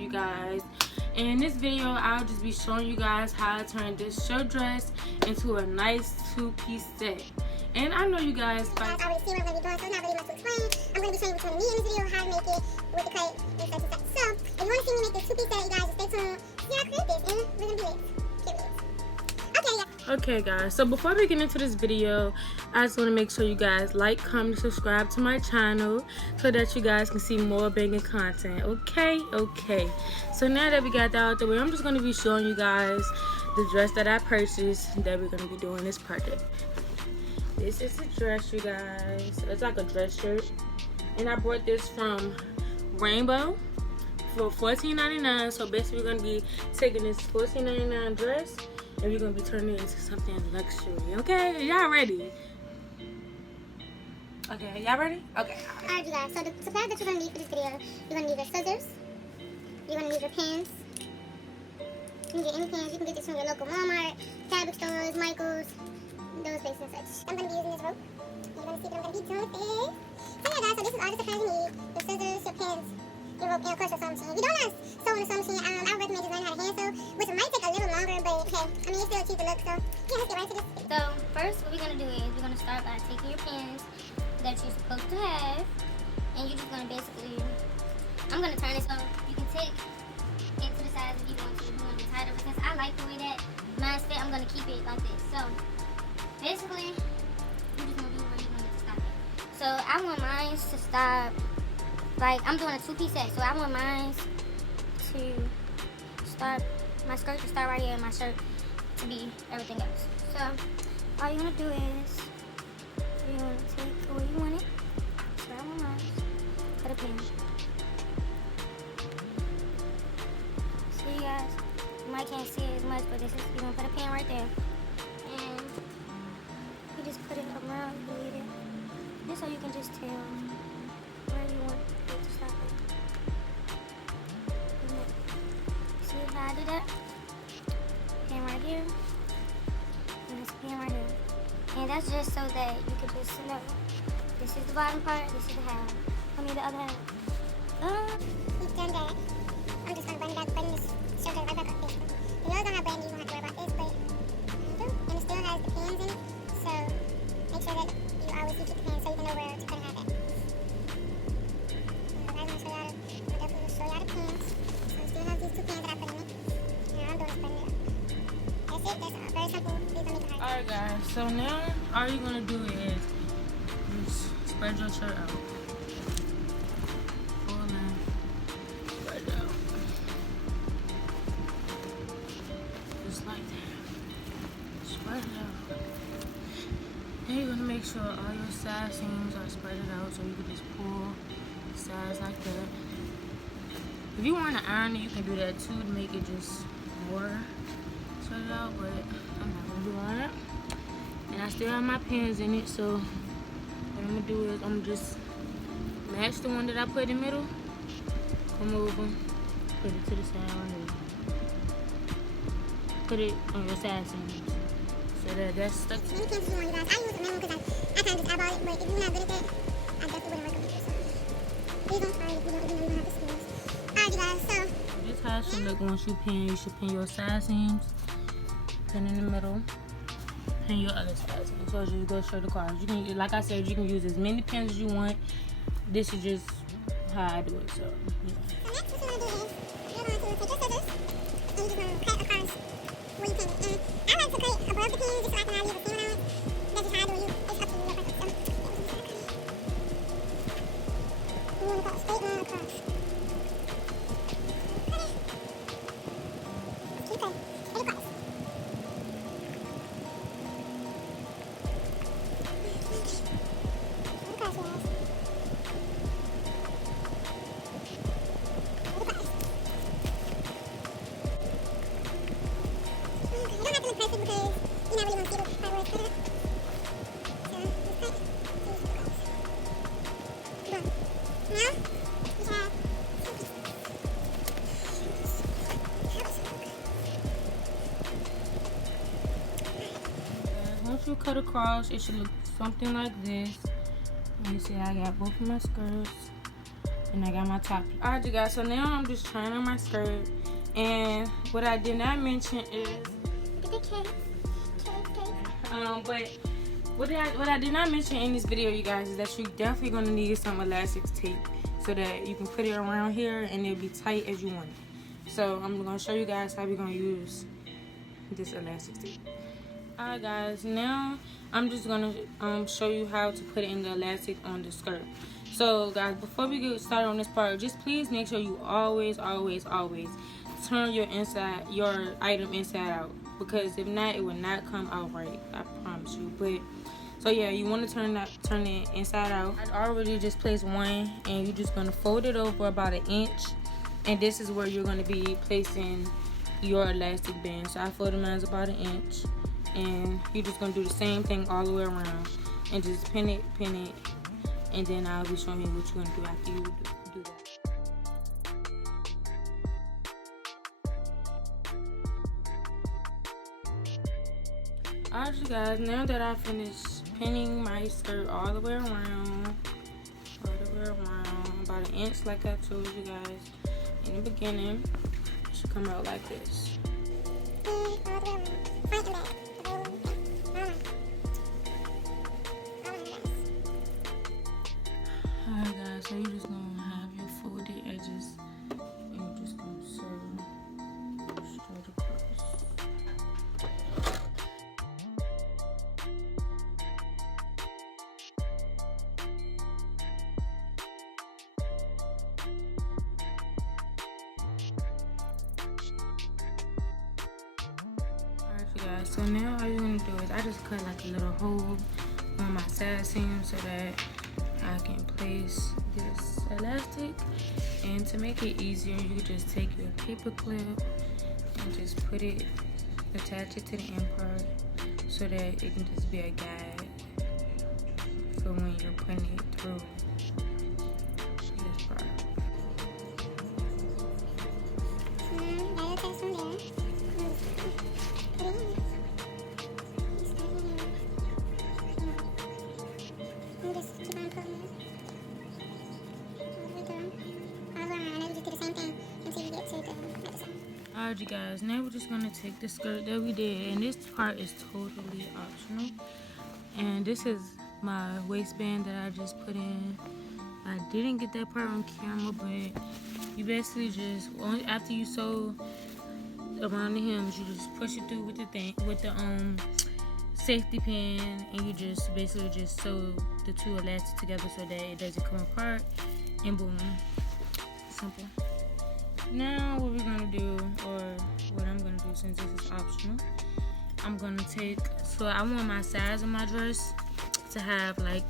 you guys. In this video, I'll just be showing you guys how to turn this shirt dress into a nice two-piece set. And I know you guys already see what I'm going to be doing, so it's not really much to explain. I'm going to be showing you between me in this video how to make it with the cut and such and such. So, if you want to see me make this two-piece set, you guys just stay tuned. See how I create this, and we're going to do it. Okay guys, so before we get into this video, I just want to make sure you guys like, comment, and subscribe to my channel so that you guys can see more banging content. Okay. So now that we got that out the way, I'm just going to be showing you guys the dress that I purchased that we're going to be doing this project. This is the dress, you guys. It's like a dress shirt, and I bought this from Rainbow for $14.99. So basically we're going to be taking this $14.99 dress and we're going to be turning it into something luxury. Okay, y'all ready? Okay, y'all ready? Okay. Alright, you guys, so the supplies that you're going to need for this video, you're going to need your scissors, you're going to need your pins. You can get any pins. You can get this from your local Walmart, fabric stores, Michaels, those places and such. I'm going to be using this rope. You're going to see what I'm going to be doing with this. So yeah guys, so this is all the supplies you need. Your scissors, your pins, your rope, and of course your sewing machine. If you don't know sew on the sewing machine, I would recommend just learning how to hand sew, which might take a little longer, but hey, I mean, it's still a cute to look, so yeah, let's get right to this. So first what we're going to do is we're going to start by taking your pins that you're supposed to have, and you're just going to basically, I'm going to turn it so you can take it to the sides if you want to. If you want to be tighter, because I like the way that mine's fit, I'm going to keep it like this. So basically, you're just going to do where you want it to stop at. So I want mine to stop, like I'm doing a two-piece set, so I want mine to start, my skirt to start right here and my shirt to be everything else. So all you want to do is you want to take where you want it, so I want mine, put a pin. So you guys, you might can't see it as much, but this is, you're going to put a pin right there. And you just put it around, you leave it, just so you can just tell where you want it to stop at. See how I do that? Pin right here, and this pin right here. And that's just so that you can just know this is the bottom part, this is the half. I mean the other half. We've done that. I'm just going to button this shirt right back up this one. If yours don't have brand, you won't have to worry about this, but and it still has the pins in it, so make sure that you always keep the pins so you can know where to cut and have that. I'm definitely show y'all the pins. So we still have these two pins that I put in it. Now I'm doing is button it up. That's it. That's very simple. Please don't make it hard. Alright guys, so now all you're going to do is just spread your shirt out. Full length. Spread it out. Just like that. Spread it out. Then you're going to make sure all your side seams are spread out so you can just pull the sides like that. If you want to iron it, you can do that too to make it just more spread it out, but I'm not going to do all that. And I still have my pins in it, so what I'm going to do is I'm going to just match the one that I put in the middle, come over, put it to the side right here. Put it on your side seams so that that's stuck to Many pins you want, you guys. I use the main one because I kind of just eyeball it, but if you're not good at that, I definitely wouldn't recommend it. So please don't try it if you don't have the skills. Alright, you guys, so this is how it should look once you pin. You should pin your side seams, pin in the middle, pin your other side seams. So just go straight across. You can, like I said, you can use as many pins as you want. This is just how I do it. So yeah. So next what you're going to do is you're going to take your scissors and you're just going to cut across where you pin it. And I like to cut above the pin just so I can have you a seam on it. That's just how I do it. It's up to you. Your preference. So you want to cut a straight line across. Keep cutting. Straight across. Across, you guys. You don't have to look perfect because you not really want to see the part where it's cut up. So just cut. Boom. Now we have two pieces. Once you cut across, it should look something like this. You see I got both of my skirts. And I got my top. Alright, you guys, so now I'm just trying on my skirt. And what I did not mention is, but what I did not mention in this video, you guys, is that you definitely gonna need some elastic tape so that you can put it around here and it'll be tight as you want it. So I'm gonna show you guys how we're gonna use this elastic tape. Alright guys, now I'm just gonna show you how to put it in the elastic on the skirt. So guys, before we get started on this part, just please make sure you always turn your item inside out, because if not, it will not come out right, I promise you. But so yeah, you want to turn it inside out. I already just placed one, and you're just gonna fold it over about 1 inch, and this is where you're gonna be placing your elastic band. So I folded mine about 1 inch, and you're just gonna do the same thing all the way around and just pin it, and then I'll be showing you what you're gonna do after you do that. Alright you guys, now that I finished pinning my skirt all the way around, about 1 inch like I told you guys in the beginning, it should come out like this. Alright guys, so you're just gonna have your folded edges and you're just gonna sew straight across. Alright you guys, so now all you're gonna do is I just cut like a little hole on my side seam so that I can place this elastic. And to make it easier, you can just take your paper clip and just attach it to the end part so that it can just be a guide for when you're putting it through this part. Alright you guys, now we're just gonna take the skirt that we did, and this part is totally optional, and this is my waistband that I just put in. I didn't get that part on camera, but you basically just, after you sew around the hems, you just push it through with the safety pin, and you just basically just sew the two elastics together so that it doesn't come apart, and boom, simple. Now what we're gonna do, or what I'm gonna do since this is optional, I'm gonna take, so I want my size of my dress to have like